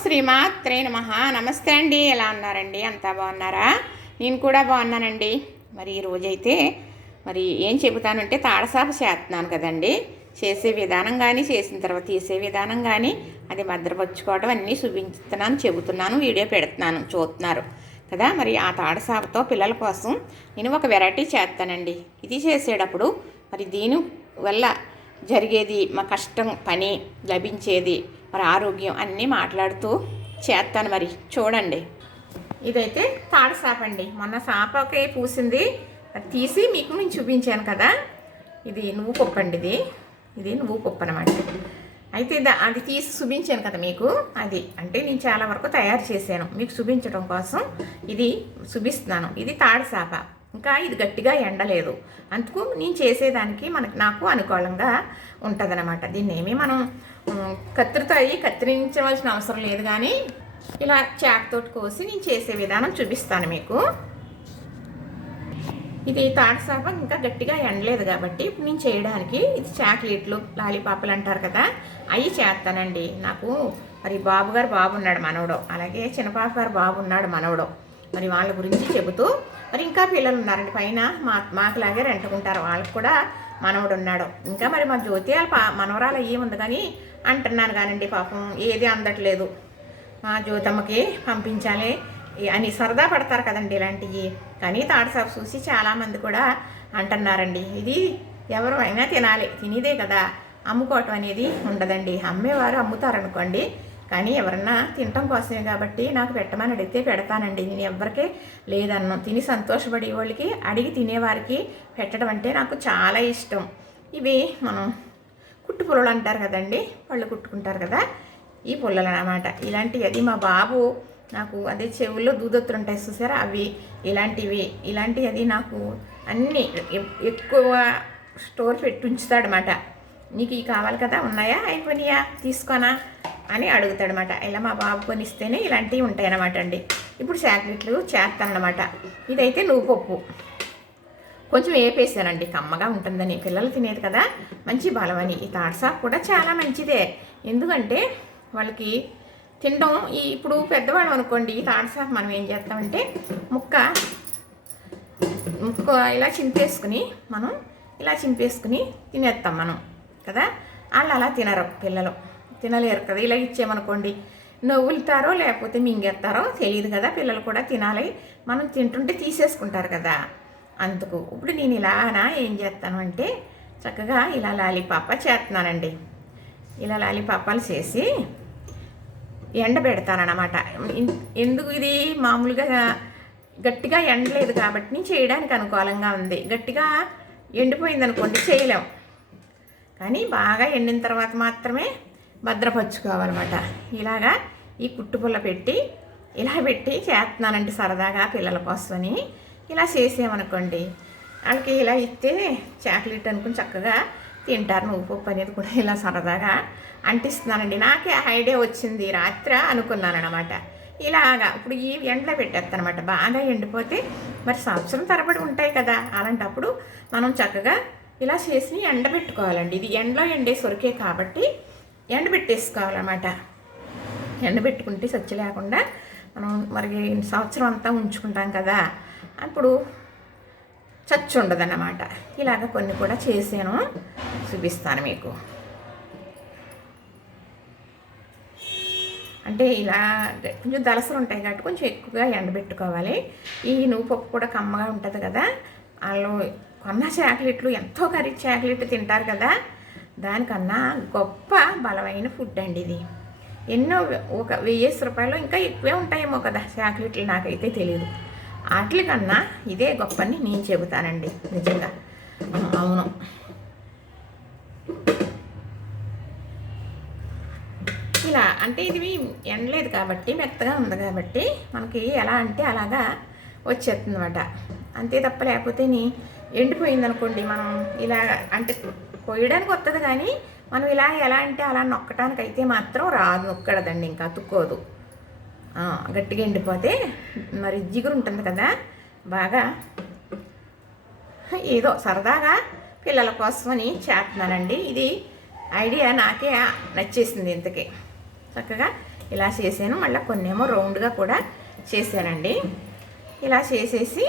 శ్రీమాత్రే నమః. నమస్తే అండి, ఎలా ఉన్నారండి? అంతా బాగున్నారా? నేను కూడా బాగున్నానండి. మరి ఈరోజైతే ఏం చెబుతానంటే తాడసాప చేస్తున్నాను కదండి. చేసే విధానం కానీ, చేసిన తర్వాత తీసే విధానం కానీ, అది భద్రపరుచుకోవడం అన్నీ చూపించుతున్నాను, చెబుతున్నాను, వీడియో పెడుతున్నాను, చూస్తున్నారు కదా. మరి ఆ తాడసాపతో పిల్లల కోసం నేను ఒక వెరైటీ చేస్తానండి. ఇది చేసేటప్పుడు మరి దీని వల్ల జరిగేది, మా కష్టం పని లభించేది, మరి ఆరోగ్యం అన్నీ మాట్లాడుతూ చేస్తాను. మరి చూడండి. ఇదైతే తాడు సాప అండి. మొన్న సాపకే పూసింది, అది తీసి మీకు నేను చూపించాను కదా. ఇది నువ్వు పప్పు అండి. ఇది నువ్వు పప్పు అనమాట. అయితే అది తీసి చూపించాను కదా మీకు. అది అంటే నేను చాలా వరకు తయారు చేశాను మీకు చూపించడం కోసం. ఇది చూపిస్తున్నాను. ఇది తాడు సాప. ఇంకా ఇది గట్టిగా ఎండలేదు, అందుకు నేను చేసేదానికి నాకు అనుకూలంగా ఉంటుందన్నమాట. దీన్ని ఏమీ మనం కత్తిరితో కత్తిరించవలసిన అవసరం లేదు, కానీ ఇలా చాకుతోటి కోసి నేను చేసే విధానం చూపిస్తాను మీకు. ఇది తాడసాప ఇంకా గట్టిగా ఎండలేదు కాబట్టి ఇప్పుడు నేను చేయడానికి ఇది చాక్లెట్లు, లాలీపాపలు అంటారు కదా, అవి చేస్తానండి. నాకు మరి బాబు ఉన్నాడు మనవడు, అలాగే చిన్నపాప గారు బాబు ఉన్నాడు మనవడు. మరి వాళ్ళ గురించి చెబుతూ మరి ఇంకా పిల్లలు ఉన్నారండి పైన, మాకులాగే రెంటుకుంటారు, వాళ్ళకి కూడా మనవడు ఉన్నాడు. ఇంకా మరి మా జ్యోతి మనవరాలు అయ్యి ఉంది కానీ అంటున్నాను కానండి, పాపం ఏది అందట్లేదు. మా జ్యోతమ్మకి పంపించాలి అని సరదా పడతారు కదండి ఇలాంటివి. కానీ తాడసాపు చూసి చాలామంది కూడా అంటున్నారండి, ఇది ఎవరు అయినా తినాలి, తినేదే కదా, అమ్ముకోవటం అనేది ఉండదండి. అమ్మేవారు అమ్ముతారనుకోండి, కానీ ఎవరన్నా తినటం కోసమే కాబట్టి నాకు పెట్టమని అడిగితే పెడతానండి. నేను ఎవరికే లేదన్నా, తిని సంతోషపడే వాళ్ళకి అడిగి తినేవారికి పెట్టడం అంటే నాకు చాలా ఇష్టం. ఇవి మనం కుట్టు పుల్లలు అంటారు కదండి, వాళ్ళు కుట్టుకుంటారు కదా, ఈ పుల్లలు అన్నమాట. ఇలాంటివి అది మా బాబు నాకు అదే చెవుల్లో దూదొత్తులు ఉంటాయి చూసారా, అవి ఇలాంటివి అది నాకు అన్నీ ఎక్కువ స్టోర్ పెట్టి ఉంచుతాడనమాట. నీకు ఇవి కావాలి కదా, ఉన్నాయా, అయిపోయినాయా, తీసుకోనా అని అడుగుతాడనమాట. ఇలా మా బాబు కొనిస్తేనే ఇలాంటివి ఉంటాయన్నమాట అండి. ఇప్పుడు చాక్లెట్లు చేస్తానమాట. ఇదైతే నువ్వు పప్పు కొంచెం వేపేసానండి, కమ్మగా ఉంటుందని, పిల్లలు తినేది కదా, మంచి బలమని. ఈ తాడసాపు కూడా చాలా మంచిదే, ఎందుకంటే వాళ్ళకి తినడం ఇప్పుడు పెద్దవాళ్ళం అనుకోండి, ఈ తాడసాపు మనం ఏం చేస్తామంటే ముక్క ఇలా చింపేసుకుని తినేస్తాం మనం కదా. వాళ్ళు అలా తినరు, పిల్లలు తినలేరు కదా. ఇలా ఇచ్చేమనుకోండి నవ్వులుతారో లేకపోతే మింగేస్తారో తెలియదు కదా. పిల్లలు కూడా తినాలి, మనం తింటుంటే తీసేసుకుంటారు కదా. అందుకు ఇప్పుడు నేను ఇలానా ఏం చేస్తాను అంటే చక్కగా ఇలా లాలీపాప చేస్తున్నానండి. ఇలా లాలీపాపాలు చేసి ఎండబెడతానన్నమాట. ఎందుకు ఇది మామూలుగా గట్టిగా ఎండలేదు కాబట్టి నేను చేయడానికి అనుకూలంగా ఉంది. గట్టిగా ఎండిపోయింది అనుకోండి చేయలేం, కానీ బాగా ఎండిన తర్వాత మాత్రమే భద్రపరుచుకోవాలన్నమాట. ఇలాగా ఈ కుట్టుపుల్ల పెట్టి చేస్తున్నానండి సరదాగా పిల్లల కోసమని. ఇలా చేసామనుకోండి వాళ్ళకి ఇలా ఇస్తే చాక్లెట్ అనుకుని చక్కగా తింటారు. నువ్వు పప్పు అనేది కూడా ఇలా సరదాగా అంటిస్తున్నానండి. నాకే ఐడియా వచ్చింది, రాత్రి అనుకున్నానమాట. ఇలాగా ఇప్పుడు ఈ ఎండలో పెట్టేస్తానమాట. బాగా ఎండిపోతే మరి సంవత్సరం తరబడి ఉంటాయి కదా, అలాంటప్పుడు మనం చక్కగా ఇలా చేసి ఎండబెట్టుకోవాలండి. ఇది ఎండలో ఎండే సొరికే కాబట్టి ఎండబెట్టేసుకోవాలన్నమాట. ఎండబెట్టుకుంటే సచ్చి లేకుండా మనం మరి సంవత్సరం అంతా ఉంచుకుంటాం కదా, అప్పుడు చచ్చి ఉండదన్నమాట. ఇలాగ కొన్ని కూడా చేసాను, చూపిస్తాను మీకు. అంటే ఇలా కొంచెం దలసలు ఉంటాయి కాబట్టి కొంచెం ఎక్కువగా ఎండబెట్టుకోవాలి. ఈ నువ్వు పప్పు కూడా కమ్మగా ఉంటుంది కదా, వాళ్ళు కొన్న చాక్లెట్లు ఎంతో ఖరీదు చాక్లెట్ తింటారు కదా, దానికన్నా గొప్ప బలమైన ఫుడ్ అండి ఇది. ఎన్నో ఒక 1000 రూపాయలు ఇంకా ఎక్కువే ఉంటాయేమో కదా చాక్లెట్లు, నాకైతే తెలియదు. వాటికన్నా ఇదే గొప్పని నేను చెబుతానండి, నిజంగా అవును. ఇలా అంటే ఇది ఎండలేదు కాబట్టి మెత్తగా ఉంది కాబట్టి మనకి ఎలా అంటే అలాగా వచ్చేస్తుంది అన్నమాట. అంతే తప్ప లేకపోతే ఎండిపోయిందనుకోండి మనం ఇలా అంటే పోయడానికి వస్తుంది, కానీ మనం ఇలా ఎలా అంటే అలా నొక్కడానికి అయితే మాత్రం రాదు, నొక్కడదండి, ఇంకా అతుక్కోదు. గట్టిగా ఎండిపోతే మరి జిగురు ఉంటుంది కదా. బాగా ఏదో సరదాగా పిల్లల కోసమని చేస్తున్నానండి. ఇది ఐడియా నాకే నచ్చేసింది. ఇంతకీ చక్కగా ఇలా చేశాను. మళ్ళీ కొన్నేమో రౌండ్గా కూడా చేశానండి. ఇలా చేసేసి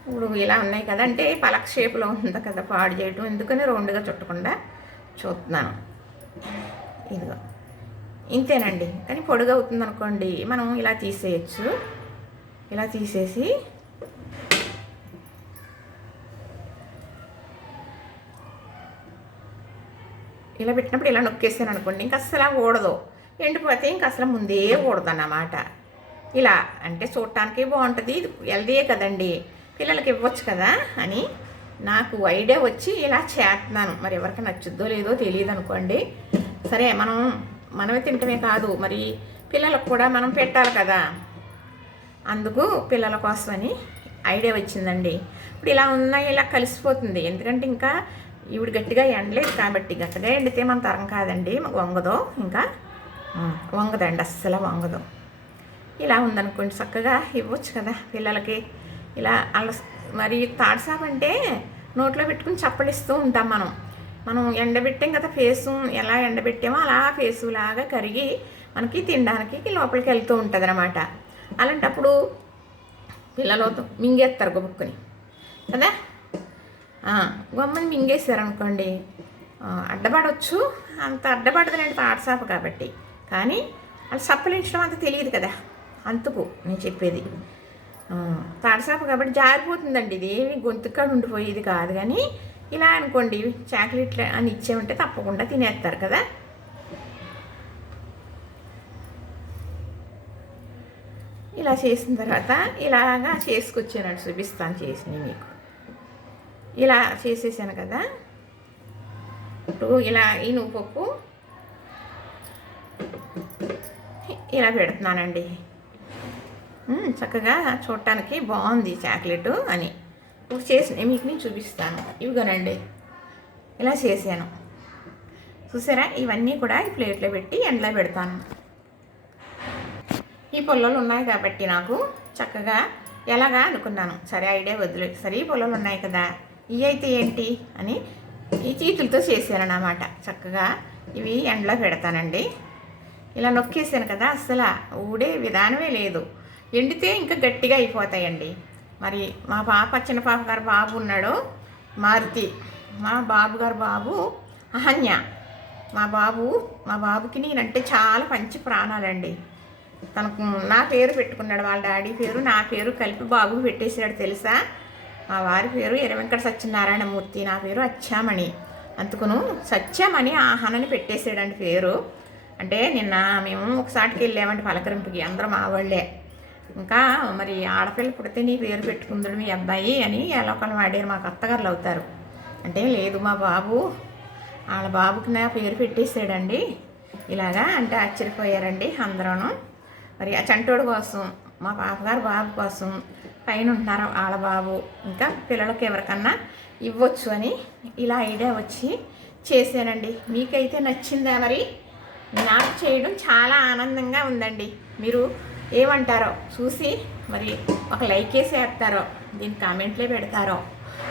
ఇప్పుడు ఇలా ఉన్నాయి కదా, అంటే పలక షేప్లో ఉంది కదా, పాడు చేయటం ఎందుకని రౌండ్గా చుట్టకుండా చూస్తున్నాను. ఇదిగో ఇంతేనండి. కానీ పొడుగు అవుతుంది అనుకోండి, మనం ఇలా తీసేయచ్చు. ఇలా తీసేసి ఇలా పెట్టినప్పుడు ఇలా నొక్కేసాను అనుకోండి, ఇంక అసలు ఊడదు. ఎండిపోతే ఇంక అసలు ముందే ఊడదు అన్నమాట. ఇలా అంటే చూడటానికి బాగుంటుంది, ఇది హెల్దీయే కదండి, పిల్లలకి ఇవ్వచ్చు కదా అని నాకు ఐడియా వచ్చి ఇలా చేస్తున్నాను. మరి ఎవరికి నచ్చుద్దో లేదో తెలియదు అనుకోండి. సరే, మనమే తింటమే కాదు, మరి పిల్లలకు కూడా మనం పెట్టాలి కదా, అందుకు పిల్లల కోసమని ఐడియా వచ్చిందండి. ఇప్పుడు ఇలా ఉన్నాయి, ఇలా కలిసిపోతుంది. ఎందుకంటే ఇంకా ఇవిడు గట్టిగా ఎండలేదు కాబట్టి, గట్టిగా ఎండితే మన తరం కాదండి, వంగదో, ఇంకా వంగదండి, అస్సలు వంగదు. ఇలా ఉందనుకోండి, చక్కగా ఇవ్వచ్చు కదా పిల్లలకి. ఇలా అలా మరి తాడుసాపు అంటే నోట్లో పెట్టుకుని చప్పలిస్తూ ఉంటాం మనం ఎండబెట్టాం కదా, ఫేసు ఎలా ఎండబెట్టామో అలా ఫేసు లాగా కరిగి మనకి తినడానికి లోపలికి వెళ్తూ ఉంటుంది అన్నమాట. అలాంటప్పుడు పిల్లలు మింగేస్తారు గొబ్బుక్కుని కదా, గొమ్మని మింగేసారనుకోండి అడ్డపడవచ్చు. అంత అడ్డపడదులేండి తాడుసాపు కాబట్టి, కానీ వాళ్ళు సప్పలించడం అంత తెలియదు కదా, అందుకు నేను చెప్పేది. తాడుసాపు కాబట్టి జారిపోతుందండి, ఇది ఏమి గొంతుక్కడ ఉండిపోయేది కాదు. కానీ ఇలా అనుకోండి, చాక్లెట్లు అని ఇచ్చేమంటే తప్పకుండా తినేస్తారు కదా. ఇలా చేసిన తర్వాత ఇలాగా చేసుకొచ్చానండి, చూపిస్తాను చేసినవి మీకు. ఇలా చేసేసాను కదా. ఇప్పుడు ఇలా ఈ నువ్వుపప్పు ఇలా పెడుతున్నానండి. చక్కగా చూడటానికి బాగుంది చాక్లెట్ అని చేసిన మీకు నేను చూపిస్తాను. ఇవిగోనండి ఇలా చేశాను, చూసారా. ఇవన్నీ కూడా ఈ ప్లేట్లో పెట్టి ఎండలో పెడతాను. ఈ పొల్లలు ఉన్నాయి కాబట్టి నాకు చక్కగా ఎలాగా అనుకున్నాను. సరే, ఐడియా వదిలే, సరే ఈ పొల్లలు ఉన్నాయి కదా, ఇవి అయితే ఏంటి అని ఈ చేతులతో చేశాను అన్నమాట. చక్కగా ఇవి ఎండలో పెడతానండి. ఇలా నొక్కేసాను కదా, అస్సలు ఊడే విధానమే లేదు. ఎండితే ఇంకా గట్టిగా అయిపోతాయండి. మరి మా పాప, చిన్న పాప గారు బాబు ఉన్నాడు మారుతి, మా బాబు గారు బాబు అహన్య. మా బాబుకి నేనంటే చాలా పంచి ప్రాణాలండి. తనకు నా పేరు పెట్టుకున్నాడు, వాళ్ళ డాడీ పేరు నా పేరు కలిపి బాబుకి పెట్టేసాడు తెలుసా. మా వారి పేరు ఎర్రవెంకట సత్యనారాయణమూర్తి, నా పేరు అచ్చామణి. అందుకును సత్యమణి ఆహనని పెట్టేసాడండి పేరు. అంటే నిన్న మేము ఒకసారికి వెళ్ళామండి పలకరింపుకి, అందరం మా వాళ్ళే. ఇంకా మరి ఆడపిల్ల పుడితే నీ పేరు పెట్టుకుందడు మీ అబ్బాయి అని ఎలా ఒకళ్ళు వాడారు, మాకు అత్తగారులు అవుతారు. అంటే లేదు, మా బాబు వాళ్ళ బాబుకి నా పేరు పెట్టేసాడండి ఇలాగా. అంటే ఆశ్చర్యపోయారండి అందరూ. మరి ఆ చంటోడు కోసం, మా పాపగారు బాబు కోసం పైన ఉంటున్నారు వాళ్ళ బాబు, ఇంకా పిల్లలకి ఎవరికన్నా ఇవ్వచ్చు అని ఇలా ఐడియా వచ్చి చేశానండి. మీకైతే నచ్చిందా? మరి నాకు చేయడం చాలా ఆనందంగా ఉందండి. మీరు ఏమంటారో చూసి మరి ఒక లైక్ వేసేస్తారో, దీని కామెంట్లే పెడతారో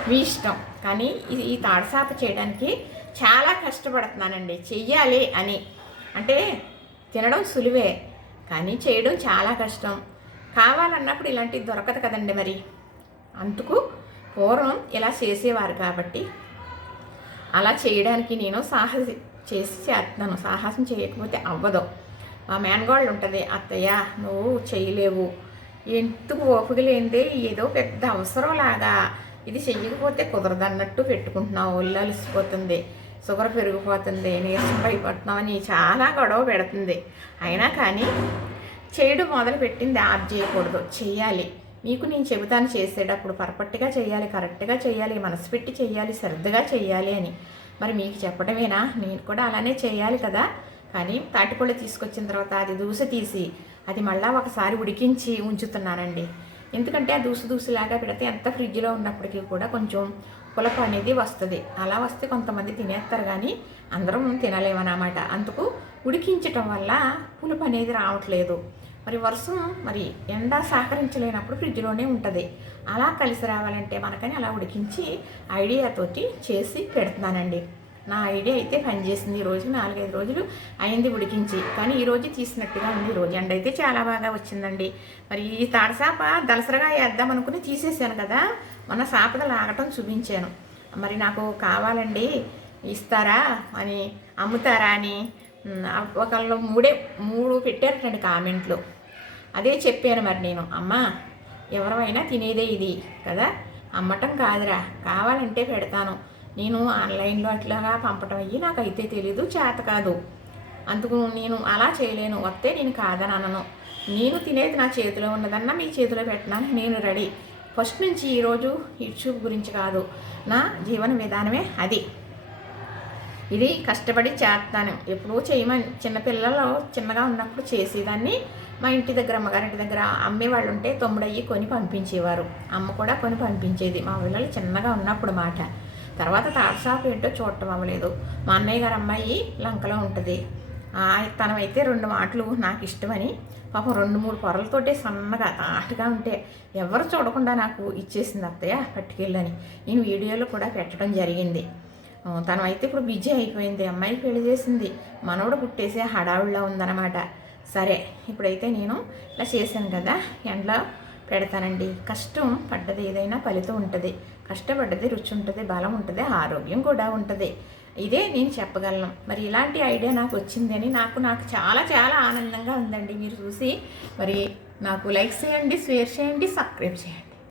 మీ ఇష్టం. కానీ ఈ తాడుసాప చేయడానికి చాలా కష్టపడుతున్నానండి. చెయ్యాలి అని అంటే తినడం సులువే, కానీ చేయడం చాలా కష్టం. కావాలన్నప్పుడు ఇలాంటివి దొరకదు కదండి. మరి అందుకు పూర్వం ఇలా చేసేవారు కాబట్టి అలా చేయడానికి నేను సాహసం చేస్తున్నాను. సాహసం చేయకపోతే అవ్వదు. మా మేనగోళ్ళు ఉంటుంది, అత్తయ్య నువ్వు చేయలేవు, ఎందుకు ఓపికలేందే, ఏదో పెద్ద అవసరం లాగా ఇది చెయ్యకపోతే కుదరదు అన్నట్టు పెట్టుకుంటున్నావు, ఒళ్ళు అలిసిపోతుంది, షుగర్ పెరిగిపోతుంది, నీరసం అయిపోతున్నావు అని చాలా గొడవ పెడుతుంది. అయినా కానీ చేయడం మొదలుపెట్టింది ఆప్ చేయకూడదు, చెయ్యాలి. మీకు నేను చెబుతాను చేసేటప్పుడు పర్ఫెక్ట్గా చేయాలి, కరెక్ట్గా చేయాలి, మనసు పెట్టి చేయాలి, శ్రద్ధగా చేయాలి అని. మరి మీకు చెప్పడమేనా, నేను కూడా అలానే చేయాలి కదా. కానీ తాటిపళ్ళు తీసుకొచ్చిన తర్వాత అది దూస తీసి అది మళ్ళీ ఒకసారి ఉడికించి ఉంచుతున్నానండి. ఎందుకంటే ఆ దూసులాగా పెడితే ఎంత ఫ్రిడ్జ్లో ఉన్నప్పటికీ కూడా కొంచెం పులపు అనేది వస్తుంది. అలా వస్తే కొంతమంది తినేస్తారు కానీ అందరం తినలేమన్నమాట. అందుకు ఉడికించటం వల్ల పులుపు అనేది రావట్లేదు. మరి వర్షం మరి ఎండ సహకరించలేనప్పుడు ఫ్రిడ్జ్లోనే ఉంటుంది. అలా కలిసి రావాలంటే మనకని అలా ఉడికించి ఐడియాతోటి చేసి పెడుతున్నానండి. నా ఐడియా అయితే పనిచేసింది. ఈరోజు 4-5 రోజులు అయింది ఉడికించి, కానీ ఈరోజు తీసినట్టుగా ఉంది. ఈరోజు ఎండ అయితే చాలా బాగా వచ్చిందండి. మరి ఈ తాడసాప దలసరగా వేద్దాం అనుకుని తీసేసాను కదా, మొన్న సాపద లాగటం చూపించాను. మరి నాకు కావాలండి, ఇస్తారా అని, అమ్ముతారా అని ఒకళ్ళు 3 పెట్టారటండి కామెంట్లు. అదే చెప్పాను మరి నేను, అమ్మ ఎవరైనా తినేదే ఇది కదా, అమ్మటం కాదురా, కావాలంటే పెడతాను, నేను ఆన్లైన్లో అట్లాగా పంపటం అయ్యి నాకైతే తెలీదు, చేత కాదు, అందుకు నేను అలా చేయలేను, వస్తే నేను కాదని అనను, నేను తినేది నా చేతిలో ఉన్నదన్నా మీ చేతిలో పెట్టడానికి నేను రెడీ. ఫస్ట్ నుంచి ఈరోజు యూట్యూబ్ గురించి కాదు, నా జీవన విధానమే అది. ఇది కష్టపడి చేస్తాను, ఎప్పుడూ చేయమని చిన్నపిల్లలు చిన్నగా ఉన్నప్పుడు చేసేదాన్ని. మా ఇంటి దగ్గర, అమ్మగారింటి దగ్గర అమ్మేవాళ్ళు ఉంటే తమ్ముడయ్యి కొని పంపించేవారు, అమ్మ కూడా కొని పంపించేది మా పిల్లలు చిన్నగా ఉన్నప్పుడు మాట. తర్వాత తాడసాపు ఏంటో చూడటం అవ్వలేదు. మా అన్నయ్య గారు అమ్మాయి లంకలో ఉంటుంది, తనమైతే 2 మాటలు నాకు ఇష్టమని పాపం 2-3 పొరలతోటే సన్నగా తాటుగా ఉంటే ఎవరు చూడకుండా నాకు ఇచ్చేసింది అత్తయ్య పట్టుకెళ్ళని. నేను వీడియోలో కూడా పెట్టడం జరిగింది. తను అయితే ఇప్పుడు బిజీ అయిపోయింది, అమ్మాయి పెళ్లి చేసింది, మనవడు పుట్టేసే హడావుడిలో ఉందన్నమాట. సరే ఇప్పుడైతే నేను ఇలా చేశాను కదా, ఎండలో పెడతానండి. కష్టం పడ్డది ఏదైనా ఫలితం ఉంటుంది, కష్టపడ్డది రుచి ఉంటుంది, బలం ఉంటుంది, ఆరోగ్యం కూడా ఉంటుంది. ఇదే నేను చెప్పగలను. మరి ఇలాంటి ఐడియా నాకు వచ్చిందని నాకు చాలా చాలా ఆనందంగా ఉందండి. మీరు చూసి మరి నాకు లైక్ చేయండి, షేర్ చేయండి, సబ్స్క్రైబ్ చేయండి.